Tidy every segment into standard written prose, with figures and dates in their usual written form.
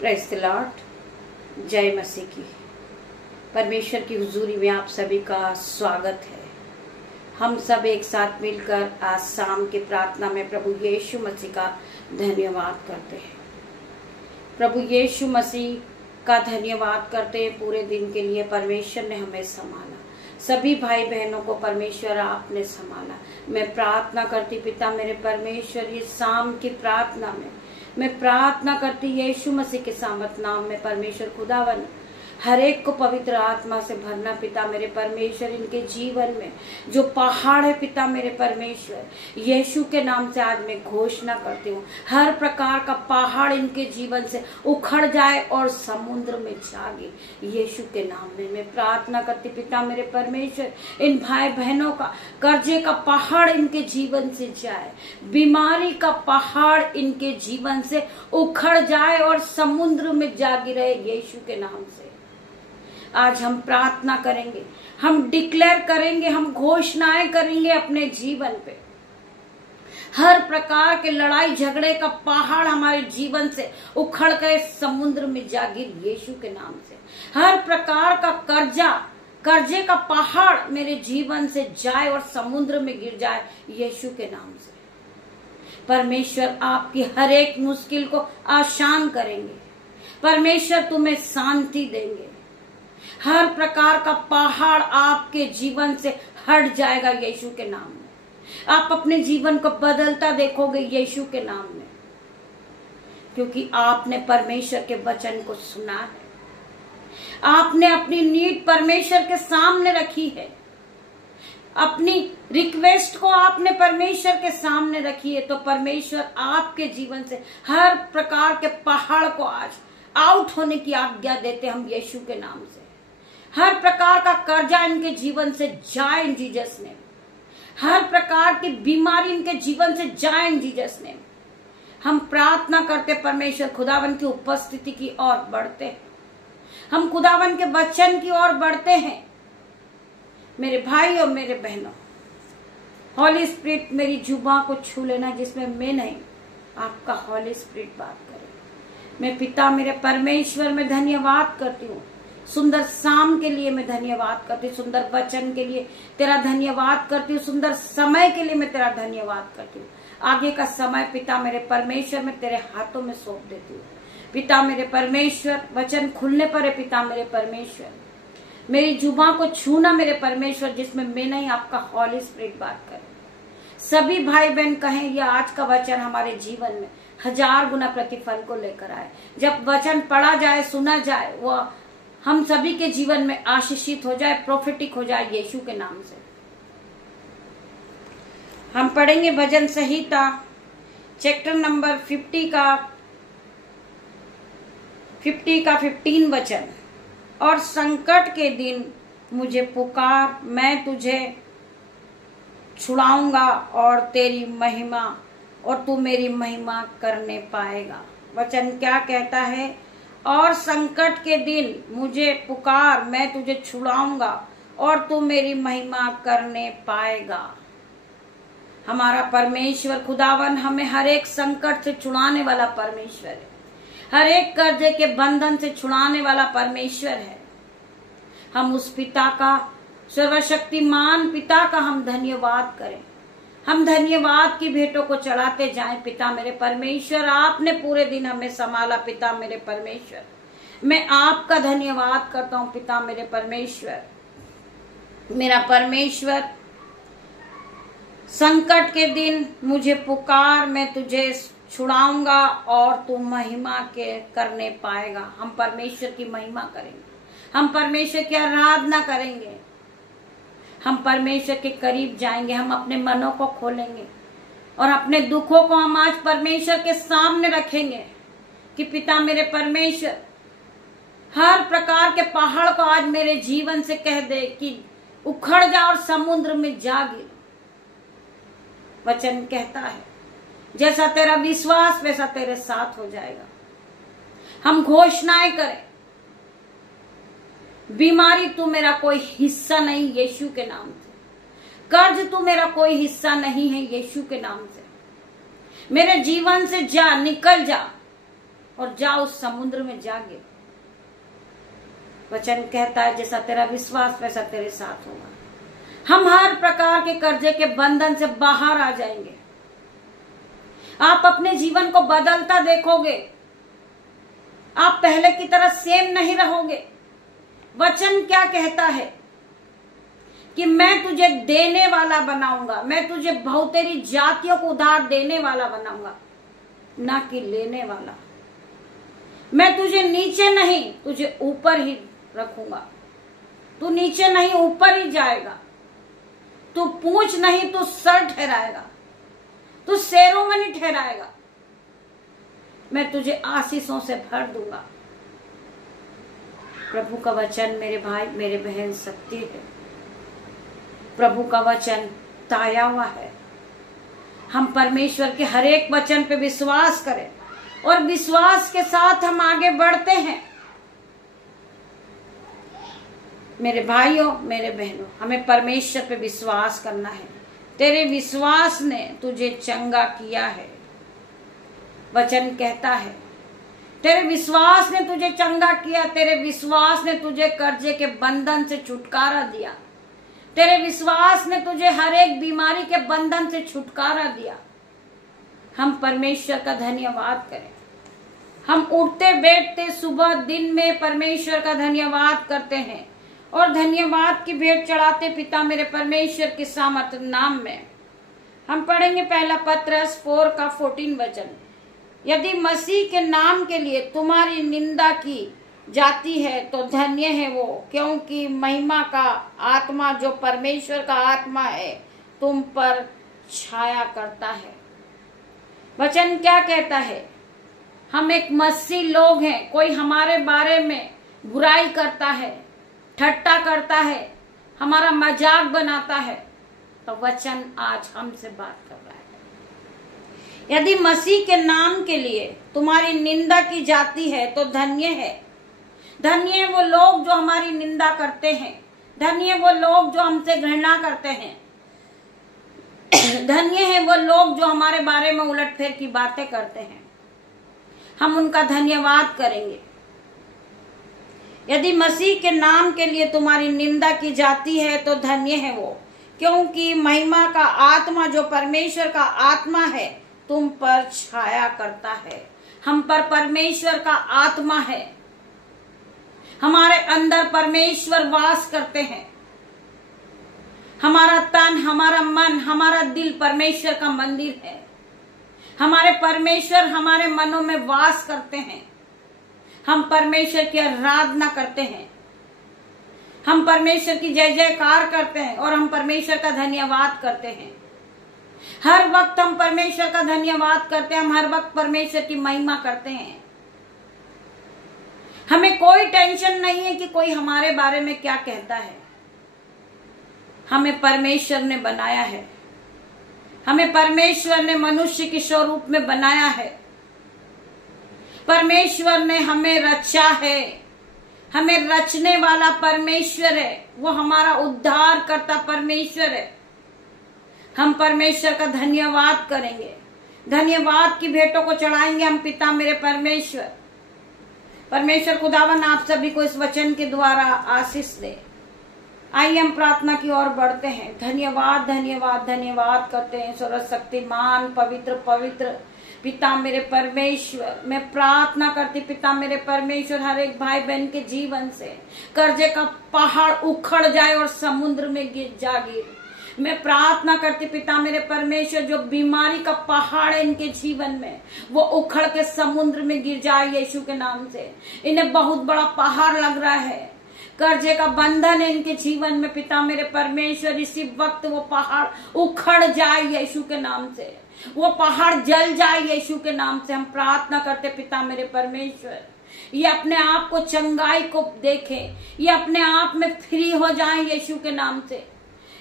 Praise the Lord. जय मसीह की। परमेश्वर की हुजूरी में आप सभी का स्वागत है। हम सब एक साथ मिलकर आज शाम की प्रार्थना में प्रभु यीशु मसीह का धन्यवाद करते हैं। प्रभु यीशु मसीह का धन्यवाद करते हैं पूरे दिन के लिए। परमेश्वर ने हमें संभाला, सभी भाई बहनों को परमेश्वर आपने संभाला। मैं प्रार्थना करती पिता मेरे परमेश्वर, ये शाम की प्रार्थना में मैं प्रार्थना करती यीशु मसीह के सामत नाम में परमेश्वर खुदावन हर एक को पवित्र आत्मा से भरना पिता मेरे परमेश्वर। इनके जीवन में जो पहाड़ है पिता मेरे परमेश्वर, यीशु के नाम से आज मैं घोषणा करती हूँ, हर प्रकार का पहाड़ इनके जीवन से उखड़ जाए और समुद्र में जागे। यीशु के नाम में मैं प्रार्थना करती पिता मेरे परमेश्वर, इन भाई बहनों का कर्जे का पहाड़ इनके जीवन से जाए, बीमारी का पहाड़ इनके जीवन से उखड़ जाए और समुद्र में जागी रहे यीशु के नाम से। आज हम प्रार्थना करेंगे, हम डिक्लेयर करेंगे, हम घोषणाएं करेंगे अपने जीवन पे। हर प्रकार के लड़ाई झगड़े का पहाड़ हमारे जीवन से उखड़ गए समुद्र में जागिर यीशु के नाम से। हर प्रकार का कर्जे का पहाड़ मेरे जीवन से जाए और समुद्र में गिर जाए यीशु के नाम से। परमेश्वर आपकी हर एक मुश्किल को आसान करेंगे। परमेश्वर तुम्हें शांति देंगे। हर प्रकार का पहाड़ आपके जीवन से हट जाएगा यीशु के नाम में। आप अपने जीवन को बदलता देखोगे यीशु के नाम में, क्योंकि आपने परमेश्वर के वचन को सुना है। आपने अपनी नीड परमेश्वर के सामने रखी है, अपनी रिक्वेस्ट को आपने परमेश्वर के सामने रखी है। तो परमेश्वर आपके जीवन से हर प्रकार के पहाड़ को आज आउट होने की आज्ञा देते हम यीशु के नाम से। हर प्रकार का कर्जा इनके जीवन से जाए इन जीसस नेम। हर प्रकार की बीमारी इनके जीवन से जाए इन जीसस नेम। हम प्रार्थना करते परमेश्वर खुदावन की उपस्थिति की ओर बढ़ते हैं, हम खुदावन के वचन की ओर बढ़ते हैं। मेरे भाई और मेरे बहनों, हॉली स्पिरिट मेरी जुबान को छू लेना जिसमें मैं नहीं, आपका हॉली स्पिरिट बात करे। मैं पिता मेरे परमेश्वर में धन्यवाद करती हूँ। सुंदर शाम के लिए मैं धन्यवाद करती हूँ, सुंदर वचन के लिए तेरा धन्यवाद करती हूँ, सुंदर समय के लिए मैं तेरा धन्यवाद करती हूँ। आगे का समय पिता मेरे परमेश्वर में तेरे हाथों में सौंप देती हूँ। पिता मेरे परमेश्वर, वचन खुलने पर है पिता मेरे परमेश्वर, मेरी जुबान को छूना मेरे परमेश्वर जिसमें मैं नहीं, आपका हॉली स्पिरिट बात करे। सभी भाई बहन कहें यह आज का वचन हमारे जीवन में 1000 गुना प्रतिफल को लेकर आए। जब वचन पढ़ा जाए, सुना जाए, वह हम सभी के जीवन में आशीषित हो जाए, प्रोफेटिक हो जाए यीशु के नाम से। हम पढ़ेंगे भजन संहिता चैप्टर नंबर 50 का 15 वचन। और संकट के दिन मुझे पुकार, मैं तुझे छुड़ाऊंगा और तेरी महिमा, और तू मेरी महिमा करने पाएगा। वचन क्या कहता है? और संकट के दिन मुझे पुकार, मैं तुझे छुड़ाऊंगा और तू मेरी महिमा करने पाएगा। हमारा परमेश्वर खुदावन हमें हर एक संकट से छुड़ाने वाला परमेश्वर है, हर एक कर्जे के बंधन से छुड़ाने वाला परमेश्वर है। हम उस पिता का, सर्वशक्तिमान पिता का हम धन्यवाद करें। हम धन्यवाद की भेंटों को चढ़ाते जाएं। पिता मेरे परमेश्वर, आपने पूरे दिन हमें संभाला। पिता मेरे परमेश्वर, मैं आपका धन्यवाद करता हूं। पिता मेरे परमेश्वर, मेरा परमेश्वर, संकट के दिन मुझे पुकार, मैं तुझे छुड़ाऊंगा और तू महिमा के करने पाएगा। हम परमेश्वर की महिमा करेंगे, हम परमेश्वर की आराधना करेंगे, हम परमेश्वर के करीब जाएंगे, हम अपने मनों को खोलेंगे और अपने दुखों को हम आज परमेश्वर के सामने रखेंगे कि पिता मेरे परमेश्वर, हर प्रकार के पहाड़ को आज मेरे जीवन से कह दे कि उखड़ जा और समुद्र में जा गिर। वचन कहता है जैसा तेरा विश्वास वैसा तेरे साथ हो जाएगा। हम घोषणाएं करें, बीमारी तू मेरा कोई हिस्सा नहीं यीशु के नाम से। कर्ज तू मेरा कोई हिस्सा नहीं है यीशु के नाम से। मेरे जीवन से जा, निकल जा। और जा उस समुद्र में जा गिर। वचन कहता है जैसा तेरा विश्वास वैसा तेरे साथ होगा। हम हर प्रकार के कर्जे के बंधन से बाहर आ जाएंगे। आप अपने जीवन को बदलता देखोगे। आप पहले की तरह सेम नहीं रहोगे। वचन क्या कहता है कि मैं तुझे देने वाला बनाऊंगा, मैं तुझे बहुतेरी जातियों को उधार देने वाला बनाऊंगा, ना कि लेने वाला। मैं तुझे नीचे नहीं तुझे ऊपर ही रखूंगा। तू नीचे नहीं ऊपर ही जाएगा। तू पूंछ नहीं तू सर ठहराएगा। तू सेरोमनी ठहराएगा। मैं तुझे आशीषों से भर दूंगा। प्रभु का वचन मेरे भाई मेरे बहन सत्य है। प्रभु का वचन ताया हुआ है। हम परमेश्वर के हर एक वचन पे विश्वास करें और विश्वास के साथ हम आगे बढ़ते हैं। मेरे भाइयों मेरे बहनों, हमें परमेश्वर पे विश्वास करना है। तेरे विश्वास ने तुझे चंगा किया है। वचन कहता है तेरे विश्वास ने तुझे चंगा किया। तेरे विश्वास ने तुझे कर्जे के बंधन से छुटकारा दिया। तेरे विश्वास ने तुझे हर एक बीमारी के बंधन से छुटकारा दिया। हम परमेश्वर का धन्यवाद करें। हम उठते बैठते सुबह दिन में परमेश्वर का धन्यवाद करते हैं और धन्यवाद की भेंट चढ़ाते पिता मेरे परमेश्वर के सामर्थ्य नाम में। हम पढ़ेंगे पहला पत्रस 4 का 14 वचन। यदि मसीह के नाम के लिए तुम्हारी निंदा की जाती है तो धन्य है वो, क्योंकि महिमा का आत्मा जो परमेश्वर का आत्मा है तुम पर छाया करता है। वचन क्या कहता है? हम एक मसीह लोग हैं। कोई हमारे बारे में बुराई करता है, ठट्टा करता है, हमारा मजाक बनाता है, तो वचन आज हमसे बात कर रहा है। यदि मसीह के नाम के लिए तुम्हारी निंदा की जाती है तो धन्य है। धन्य है वो लोग जो हमारी निंदा करते हैं। धन्य है वो लोग जो हमसे घृणा करते हैं। धन्य है वो लोग जो हमारे बारे में उलटफेर की बातें करते हैं। हम उनका धन्यवाद करेंगे। यदि मसीह के नाम के लिए तुम्हारी निंदा की जाती है तो धन्य है वो, क्योंकि महिमा का आत्मा जो परमेश्वर का आत्मा है तुम पर छाया करता है। हम पर परमेश्वर का आत्मा है। हमारे अंदर परमेश्वर वास करते हैं। हमारा तन, हमारा मन, हमारा दिल परमेश्वर का मंदिर है। हमारे परमेश्वर हमारे मनों में वास करते हैं। हम परमेश्वर की आराधना करते हैं। हम परमेश्वर की जय जयकार करते हैं और हम परमेश्वर का धन्यवाद करते हैं। हर वक्त हम परमेश्वर का धन्यवाद करते हैं। हम हर वक्त परमेश्वर की महिमा करते हैं। हमें कोई टेंशन नहीं है कि कोई हमारे बारे में क्या कहता है। हमें परमेश्वर ने बनाया है। हमें परमेश्वर ने मनुष्य के स्वरूप में बनाया है। परमेश्वर ने हमें रचा है। हमें रचने वाला परमेश्वर है। वो हमारा उद्धार करता परमेश्वर है। हम परमेश्वर का धन्यवाद करेंगे। धन्यवाद की भेंटों को चढ़ाएंगे हम पिता मेरे परमेश्वर। परमेश्वर खुदावन आप सभी को इस वचन के द्वारा आशीष दे। आइए हम प्रार्थना की ओर बढ़ते हैं। धन्यवाद धन्यवाद धन्यवाद करते हैं सर्वशक्तिमान पवित्र पवित्र पिता मेरे परमेश्वर। मैं प्रार्थना करती पिता मेरे परमेश्वर हर एक भाई बहन के जीवन से कर्जे का पहाड़ उखड़ जाए और समुद्र में गिर। मैं प्रार्थना करती पिता मेरे परमेश्वर जो बीमारी का पहाड़ है इनके जीवन में वो उखड़ के समुद्र में गिर जाए यीशु के नाम से। इन्हें बहुत बड़ा पहाड़ लग रहा है। कर्जे का बंधन है इनके जीवन में पिता मेरे परमेश्वर। इसी वक्त वो पहाड़ उखड़ जाए यीशु के नाम से। वो पहाड़ जल जाए यीशु के नाम से। हम प्रार्थना करते पिता मेरे परमेश्वर ये अपने आप को चंगाई को देखे। ये अपने आप में फ्री हो जाए यीशु के नाम से।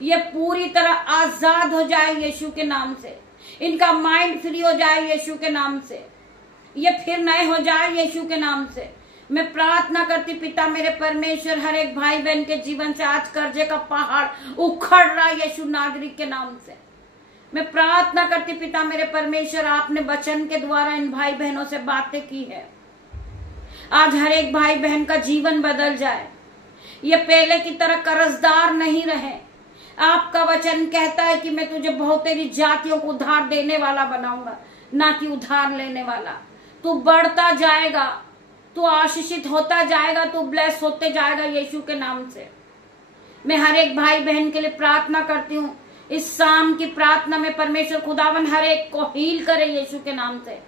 ये पूरी तरह आजाद हो जाए यीशु के नाम से। इनका माइंड फ्री हो जाए यीशु के नाम से। ये फिर नए हो जाए यीशु के नाम से। मैं प्रार्थना करती पिता मेरे परमेश्वर हर एक भाई बहन के जीवन से आज कर्जे का पहाड़ उखड़ रहा यीशु नागरिक के नाम से। मैं प्रार्थना करती पिता मेरे परमेश्वर आपने वचन के द्वारा इन भाई बहनों से बातें की है। आज हर एक भाई बहन का जीवन बदल जाए, ये पहले की तरह कर्जदार नहीं रहे। आपका वचन कहता है कि मैं तुझे बहुतेरी जातियों को उधार देने वाला बनाऊंगा, ना कि उधार लेने वाला। तू बढ़ता जाएगा, तू आशीषित होता जाएगा, तू ब्लेस होते जाएगा यीशु के नाम से। मैं हर एक भाई बहन के लिए प्रार्थना करती हूँ। इस शाम की प्रार्थना में परमेश्वर खुदावन हर एक को हील करे यीशु के नाम से।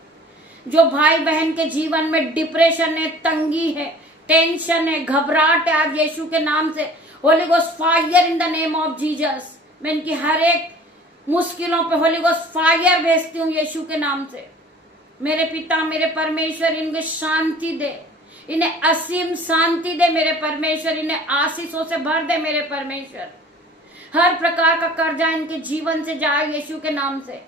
जो भाई बहन के जीवन में डिप्रेशन है, तंगी है, टेंशन है, घबराहट है, आज यीशु के नाम से Holi ghost fire in the name of Jesus. मैं इनकी हर एक मुश्किलों पे होली गोस्ट फायर भेजती हूँ यीशु के नाम से। मेरे पिता, मेरे परमेश्वर, इनको शांति दे, इन्हें असीम शांति दे मेरे परमेश्वर, इन्हें आशीषों से भर दे मेरे परमेश्वर। हर प्रकार का कर्जा इनके जीवन से जाए यीशु के नाम से।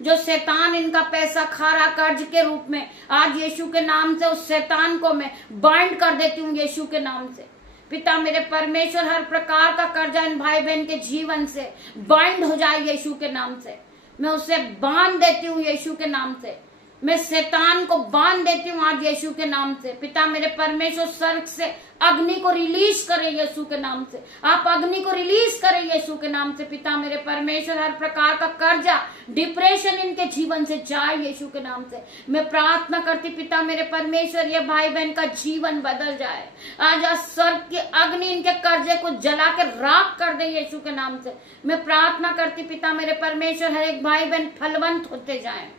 जो शैतान इनका पैसा खा रहा कर्ज के रूप में, आज यीशु के नाम से उस शैतान को मैं बाइंड कर देती हूँ यीशु के नाम से। पिता मेरे परमेश्वर, हर प्रकार का कर्जा इन भाई बहन के जीवन से बाइंड हो जाए यीशु के नाम से। मैं उसे बांध देती हूँ यीशु के नाम से। मैं शैतान को बांध देती हूँ आज यीशु के नाम से। पिता मेरे परमेश्वर, स्वर्ग से अग्नि को रिलीज करे यीशु के नाम से। आप अग्नि को रिलीज करें यीशु के नाम से। पिता मेरे परमेश्वर, हर प्रकार का कर्जा, डिप्रेशन इनके जीवन से जाए यीशु के नाम से। मैं प्रार्थना करती पिता मेरे परमेश्वर, ये भाई बहन का जीवन बदल जाए। आज स्वर्ग की अग्नि इनके कर्जे को जला के राख कर दे यीशु के नाम से। मैं प्रार्थना करती पिता मेरे परमेश्वर, हर एक भाई बहन फलवंत होते जाए,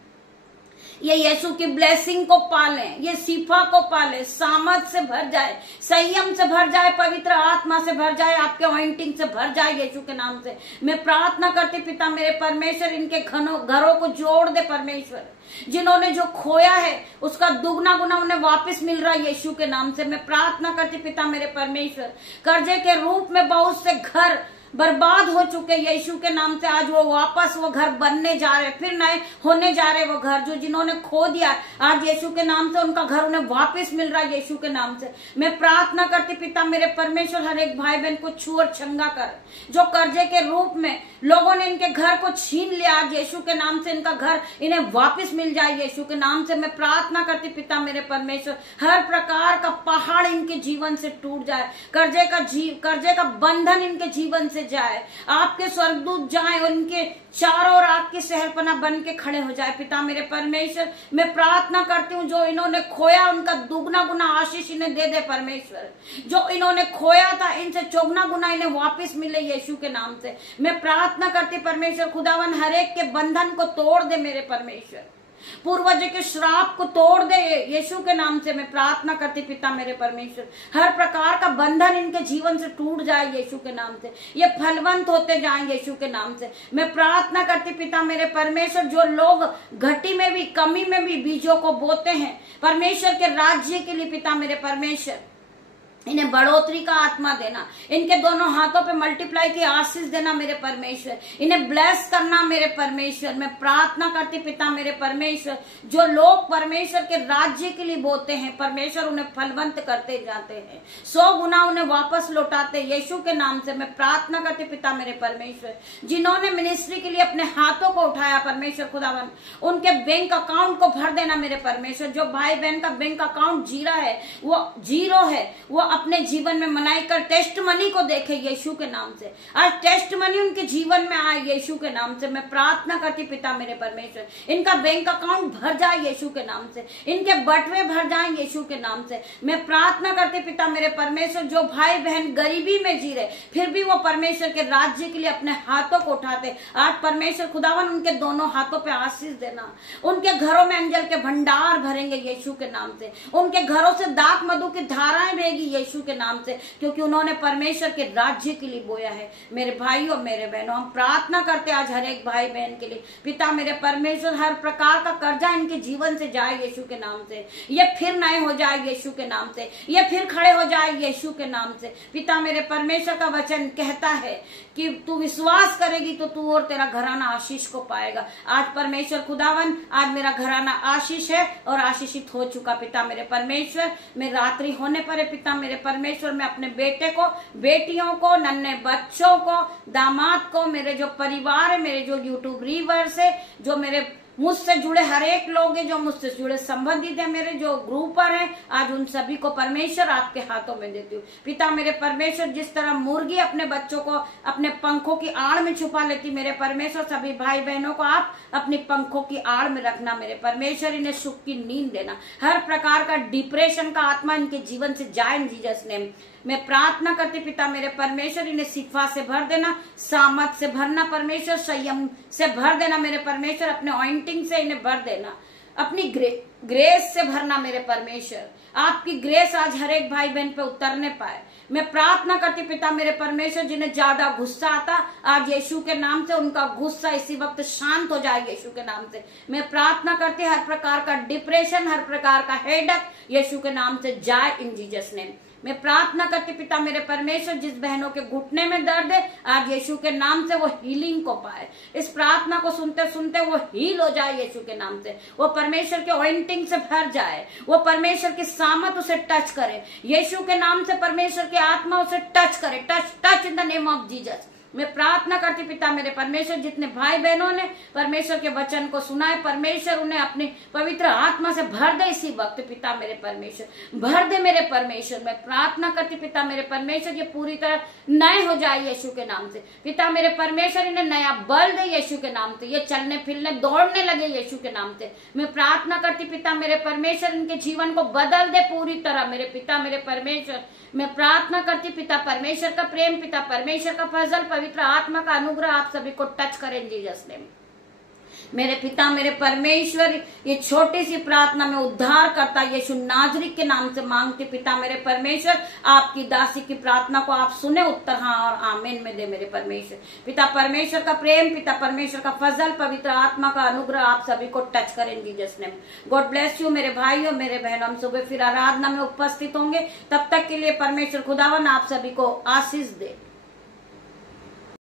ये यीशु की ब्लेसिंग को पाले, ये शिफा को पाले, सामर्थ से भर जाए, संयम से भर जाए, पवित्र आत्मा से भर जाए, आपके ऑइंटिंग से भर जाए यीशु के नाम से। मैं प्रार्थना करती पिता मेरे परमेश्वर, इनके घरों को जोड़ दे परमेश्वर। जिन्होंने जो खोया है उसका दुगना गुना उन्हें वापस मिल रहा है यीशु के नाम से। मैं प्रार्थना करती पिता मेरे परमेश्वर, कर्जे के रूप में बहुत से घर बर्बाद हो चुके यीशु के नाम से, आज वो वापस वो घर बनने जा रहे, फिर नए होने जा रहे। वो घर जो जिन्होंने खो दिया, आज यीशु के नाम से उनका घर उन्हें वापस मिल रहा है यीशु के नाम से। मैं प्रार्थना करती पिता मेरे परमेश्वर, हर एक भाई बहन को छू और छंगा कर। जो कर्जे के रूप में लोगों ने इनके घर को छीन लिया, आज यीशु के नाम से इनका घर इन्हें वापस मिल जाए यीशु के नाम से। मैं प्रार्थना करती पिता मेरे परमेश्वर, हर प्रकार का पहाड़ इनके जीवन से टूट जाए, कर्जे का बंधन इनके जीवन से जाए, आपके स्वर्गदूत जाएं और इनके चारों ओर आग की शहरपना बन के खड़े हो जाए। पिता मेरे परमेश्वर, मैं प्रार्थना करती हूँ जो इन्होंने खोया उनका दुगना गुना आशीष इन्हें दे दे परमेश्वर। जो इन्होंने खोया था इनसे चौगुना गुना इन्हें वापस मिले यीशु के नाम से। मैं प्रार्थना करती परमेश्वर खुदावन, हर एक के बंधन को तोड़ दे मेरे परमेश्वर, पूर्वज के श्राप को तोड़ दे यीशु के नाम से। मैं प्रार्थना करती पिता मेरे परमेश्वर, हर प्रकार का बंधन इनके जीवन से टूट जाए यीशु के नाम से, ये फलवंत होते जाएं यीशु के नाम से। मैं प्रार्थना करती पिता मेरे परमेश्वर, जो लोग घटी में भी, कमी में भी बीजों को बोते हैं परमेश्वर के राज्य के लिए, पिता मेरे परमेश्वर इन्हें बढ़ोतरी का आत्मा देना, इनके दोनों हाथों पे मल्टीप्लाई की आशीष देना मेरे परमेश्वर, इन्हें ब्लेस करना मेरे परमेश्वर। मैं प्रार्थना करती पिता मेरे परमेश्वर, जो लोग परमेश्वर के राज्य के लिए बोते हैं परमेश्वर उन्हें फलवंत करते जाते हैं, 100 गुना उन्हें वापस लौटाते यीशु के नाम से। मैं प्रार्थना करती पिता मेरे परमेश्वर, जिन्होंने मिनिस्ट्री के लिए अपने हाथों को उठाया परमेश्वर खुदावन, उनके बैंक अकाउंट को भर देना मेरे परमेश्वर। जो भाई बहन का बैंक अकाउंट जीरा है, वो जीरो है, वो अपने जीवन में मनाई कर टेस्ट मनी को देखे यीशु के नाम से। आज टेस्ट मनी उनके जीवन में आए यीशु के नाम से। मैं प्रार्थना करती पिता मेरे परमेश्वर, इनका बैंक अकाउंट भर जाए यीशु के नाम से, इनके बटवे भर जाए यीशु के नाम से। मैं प्रार्थना करती पिता मेरे परमेश्वर, जो भाई बहन गरीबी में जी रहे फिर भी वो परमेश्वर के राज्य के लिए अपने हाथों को उठाते, आज परमेश्वर खुदावन उनके दोनों हाथों पे आशीष देना। उनके घरों में अंजल के भंडार भरेंगे यीशु के नाम से, उनके घरों से दाख मधु की धाराएं बहेगी यीशु के नाम से, क्योंकि उन्होंने परमेश्वर के राज्य के लिए बोया है। मेरे भाइयों मेरे बहनों, हम प्रार्थना करते आज हर एक भाई बहन के लिए, पिता मेरे परमेश्वर, हर प्रकार का कर्जा इनके जीवन से जाए यीशु के नाम से, ये फिर नए हो जाए यीशु के नाम से, ये फिर खड़े हो जाए यीशु के नाम से। पिता मेरे परमेश्वर का वचन कहता है कि तू विश्वास करेगी तो तू और तेरा घराना आशीष को पाएगा। आज परमेश्वर खुदावन, आज मेरा घराना आशीष है और आशीषित हो चुका। पिता मेरे परमेश्वर, मैं रात्रि होने पर पिता मेरे परमेश्वर, मैं अपने बेटे को, बेटियों को, नन्हे बच्चों को, दामाद को, मेरे जो परिवार है, मेरे जो यूट्यूब व्यूअर्स है, जो मेरे मुझसे जुड़े हर एक लोग हैं, जो मुझसे जुड़े संबंधित है, मेरे जो ग्रुपर हैं, आज उन सभी को परमेश्वर आपके हाथों में देती हूँ। पिता मेरे परमेश्वर, जिस तरह मुर्गी अपने बच्चों को अपने पंखों की आड़ में छुपा लेती, मेरे परमेश्वर सभी भाई बहनों को आप अपनी पंखों की आड़ में रखना। मेरे परमेश्वर इन्हें सुख की नींद देना, हर प्रकार का डिप्रेशन का आत्मा इनके जीवन से जाए इन जीसस नेम। मैं प्रार्थना करती पिता मेरे परमेश्वर, इन्हें शिफा से भर देना, सामर्थ से भरना परमेश्वर, संयम से भर देना मेरे परमेश्वर, अपने ऑइंटिंग से इन्हें भर देना, अपनी ग्रेस से भरना मेरे परमेश्वर। आपकी ग्रेस आज हर एक भाई बहन पे उतरने पाए। मैं प्रार्थना करती पिता मेरे परमेश्वर, जिन्हें ज्यादा गुस्सा आता, आज यीशु के नाम से उनका गुस्सा इसी वक्त शांत हो जाए यीशु के नाम से। मैं प्रार्थना करती हर प्रकार का डिप्रेशन, हर प्रकार का हेडेक यीशु के नाम से जाए इन जीसस नेम। मैं प्रार्थना करती पिता मेरे परमेश्वर, जिस बहनों के घुटने में दर्द है, आज यीशु के नाम से वो हीलिंग को पाए। इस प्रार्थना को सुनते सुनते वो हील हो जाए यीशु के नाम से, वो परमेश्वर के ऑइंटिंग से भर जाए, वो परमेश्वर की सामत उसे टच करे यीशु के नाम से, परमेश्वर की आत्मा उसे टच करे। Touch in the name of Jesus. मैं प्रार्थना करती पिता मेरे परमेश्वर, जितने भाई बहनों ने परमेश्वर के वचन को सुना है, परमेश्वर उन्हें अपनी पवित्र आत्मा से भर दे इसी वक्त पिता मेरे परमेश्वर, भर दे मेरे परमेश्वर। मैं प्रार्थना करती पिता मेरे परमेश्वर, ये पूरी तरह नए हो जाए यीशु के नाम से। पिता मेरे परमेश्वर इन्हें नया बल दे यीशु के नाम से, ये चलने फिरने दौड़ने लगे यीशु के नाम से। मैं प्रार्थना करती पिता मेरे परमेश्वर, इनके जीवन को बदल दे पूरी तरह मेरे पिता मेरे परमेश्वर। मैं प्रार्थना करती पिता परमेश्वर का प्रेम, पिता परमेश्वर का फजल, पवित्र आत्मा का अनुग्रह आप सभी को टच करें जीसस नेम। मेरे पिता मेरे परमेश्वर, ये छोटी सी प्रार्थना में उद्धार करता यीशु नाजरी के नाम से मांगती पिता मेरे परमेश्वर, आपकी दासी की प्रार्थना को आप सुने, उत्तर हाँ और आमीन में दे मेरे परमेश्वर। पिता परमेश्वर का प्रेम, पिता परमेश्वर का फजल, पवित्र आत्मा का अनुग्रह आप सभी को टच करें Jesus name. God bless you मेरे भाइयों मेरे बहनों। हम सुबह फिर आराधना में उपस्थित होंगे, तब तक के लिए परमेश्वर खुदावन आप सभी को आशीष दे।